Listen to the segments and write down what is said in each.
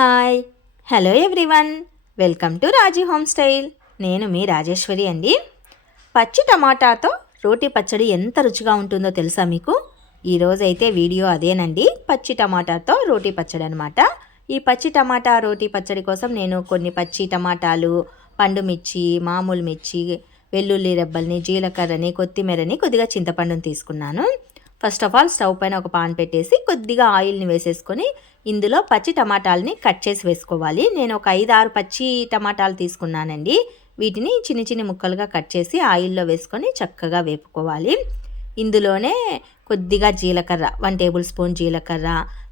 Hi. Hello everyone. Welcome to Raji home style. నేను మీ రాజేశ్వరి అండి. పచ్చి టమాటాతో రోటి పచ్చడి ఎంత రుచిగా ఉంటుందో తెలుసా మీకు? ఈరోజు అయితే వీడియో అదేనండి. పచ్చి టమాటాతో రోటీ పచ్చడి అనమాట ఈ పచ్చి టమాటా రోటీ పచ్చడి కోసం నేను కొన్ని పచ్చి టమాటాలు పండు మిర్చి మామూలు మిర్చి వెల్లుల్లి రెబ్బల్ని జీలకర్రని కొత్తిమీరని కొద్దిగా చింతపండుని తీసుకున్నాను. ఫస్ట్ ఆఫ్ ఆల్ స్టవ్ పైన ఒక పాన్ పెట్టేసి కొద్దిగా ఆయిల్ని వేసేసుకొని ఇందులో పచ్చి టమాటాలని కట్ చేసి వేసుకోవాలి. నేను ఒక ఐదు ఆరు పచ్చి టమాటాలు తీసుకున్నానండి. వీటిని చిన్న చిన్న ముక్కలుగా కట్ చేసి ఆయిల్లో వేసుకొని చక్కగా వేపుకోవాలి. ఇందులోనే కొద్దిగా జీలకర్ర వన్ టేబుల్ స్పూన్ జీలకర్ర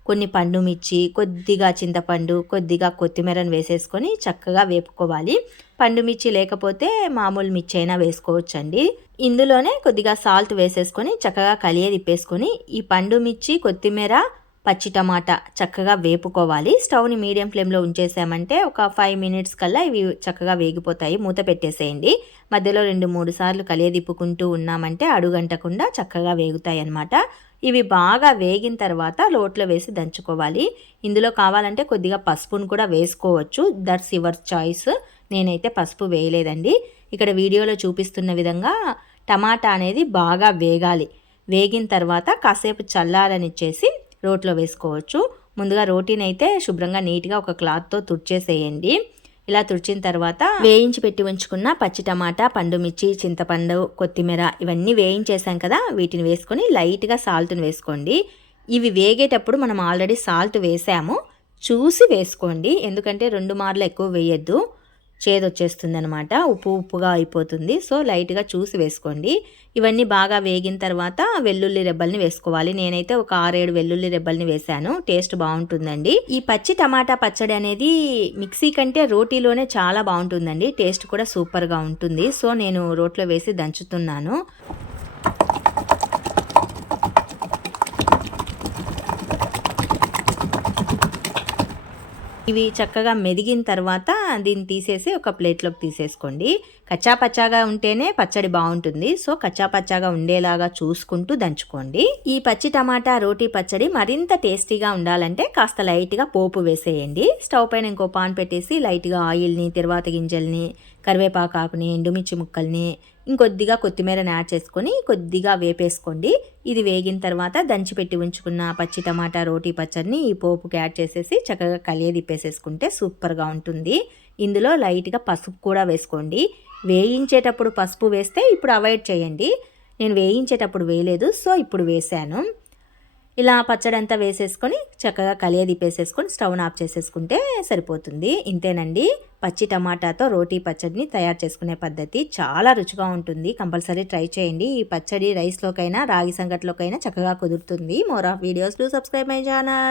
కొన్ని పండు మిర్చి కొద్దిగా చింతపండు కొద్దిగా కొత్తిమీరను వేసేసుకొని చక్కగా వేపుకోవాలి. పండు మిర్చి లేకపోతే మామూలు మిర్చి అయినా వేసుకోవచ్చండి. ఇందులోనే కొద్దిగా సాల్ట్ వేసేసుకొని చక్కగా కలియ తిప్పేసుకొని ఈ పండు మిర్చి కొత్తిమీర పచ్చి టమాటా చక్కగా వేపుకోవాలి. స్టవ్ని మీడియం ఫ్లేమ్లో ఉంచేసామంటే ఒక ఫైవ్ మినిట్స్ కల్లా ఇవి చక్కగా వేగిపోతాయి. మూత పెట్టేసేయండి. మధ్యలో రెండు మూడు సార్లు కలియదిప్పుకుంటూ ఉన్నామంటే అడుగంటకుండా చక్కగా వేగుతాయి అన్నమాట. ఇవి బాగా వేగిన తర్వాత లోట్లో వేసి దంచుకోవాలి. ఇందులో కావాలంటే కొద్దిగా పసుపును కూడా వేసుకోవచ్చు. That's your choice. నేనైతే పసుపు వేయలేదండి. ఇక్కడ వీడియోలో చూపిస్తున్న విధంగా టమాటా అనేది బాగా వేగాలి. వేగిన తర్వాత కాసేపు చల్లారనిచ్చేసి రోట్లో వేసుకోవచ్చు. ముందుగా రోటీని అయితే శుభ్రంగా నీట్గా ఒక క్లాత్తో తుడిచేసేయండి. ఇలా తుడిచిన తర్వాత వేయించి పెట్టి ఉంచుకున్న పచ్చి టమాటా పండు మిర్చి చింతపండు కొత్తిమీర ఇవన్నీ వేయించేసాం కదా వీటిని వేసుకొని లైట్గా సాల్ట్ని వేసుకోండి. ఇవి వేగేటప్పుడు మనం ఆల్రెడీ సాల్ట్ వేసాము. చూసి వేసుకోండి. ఎందుకంటే రెండు మార్లు ఎక్కువ వేయద్దు. చేదొచ్చేస్తుంది అనమాట ఉప్పు ఉప్పుగా అయిపోతుంది. సో లైట్గా చూసి వేసుకోండి. ఇవన్నీ బాగా వేగిన తర్వాత వెల్లుల్లి రెబ్బల్ని వేసుకోవాలి. నేనైతే ఒక ఆరేడు వెల్లుల్లి రెబ్బల్ని వేశాను. టేస్ట్ బాగుంటుందండి. ఈ పచ్చి టమాటా పచ్చడి అనేది మిక్సీ కంటే రోటీలోనే చాలా బాగుంటుందండి. టేస్ట్ కూడా సూపర్గా ఉంటుంది. సో నేను రోట్లో వేసి దంచుతున్నాను. ఇవి చక్కగా మెదిగిన తర్వాత దీన్ని తీసేసి ఒక ప్లేట్లోకి తీసేసుకోండి. కచ్చా పచ్చాగా ఉంటేనే పచ్చడి బాగుంటుంది. సో కచ్చాపచ్చాగా ఉండేలాగా చూసుకుంటూ దంచుకోండి. ఈ పచ్చి టమాటా రోటీ పచ్చడి మరింత టేస్టీగా ఉండాలంటే కాస్త లైట్గా పోపు వేసేయండి. స్టవ్ పైన ఇంకో పాన్ పెట్టేసి లైట్గా ఆయిల్ని తర్వాత గింజల్ని కరివేపాకాకుని ఎండుమిర్చి ముక్కల్ని ఇంకొద్దిగా కొత్తిమీరని యాడ్ చేసుకొని కొద్దిగా వేపేసుకోండి. ఇది వేగిన తర్వాత దంచిపెట్టి ఉంచుకున్న పచ్చి టమాటా రోటీ పచ్చడిని ఈ పోపుకి యాడ్ చేసేసి చక్కగా కలియ తిప్పేసేసుకుంటే సూపర్గా ఉంటుంది. ఇందులో లైట్గా పసుపు కూడా వేసుకోండి. వేయించేటప్పుడు పసుపు వేస్తే ఇప్పుడు అవాయిడ్ చేయండి. నేను వేయించేటప్పుడు వేయలేదు సో ఇప్పుడు వేసాను. ఇలా పచ్చడి అంతా వేసేసుకొని చక్కగా కలియ దిప్పేసేసుకొని స్టవ్ని ఆఫ్ చేసేసుకుంటే సరిపోతుంది. ఇంతేనండి. పచ్చి టమాటాతో రోటీ పచ్చడిని తయారు చేసుకునే పద్ధతి చాలా రుచిగా ఉంటుంది. కంపల్సరీ ట్రై చేయండి. ఈ పచ్చడి రైస్లోకైనా రాగి సంగట్లోకైనా చక్కగా కుదురుతుంది. More of videos to subscribe my channel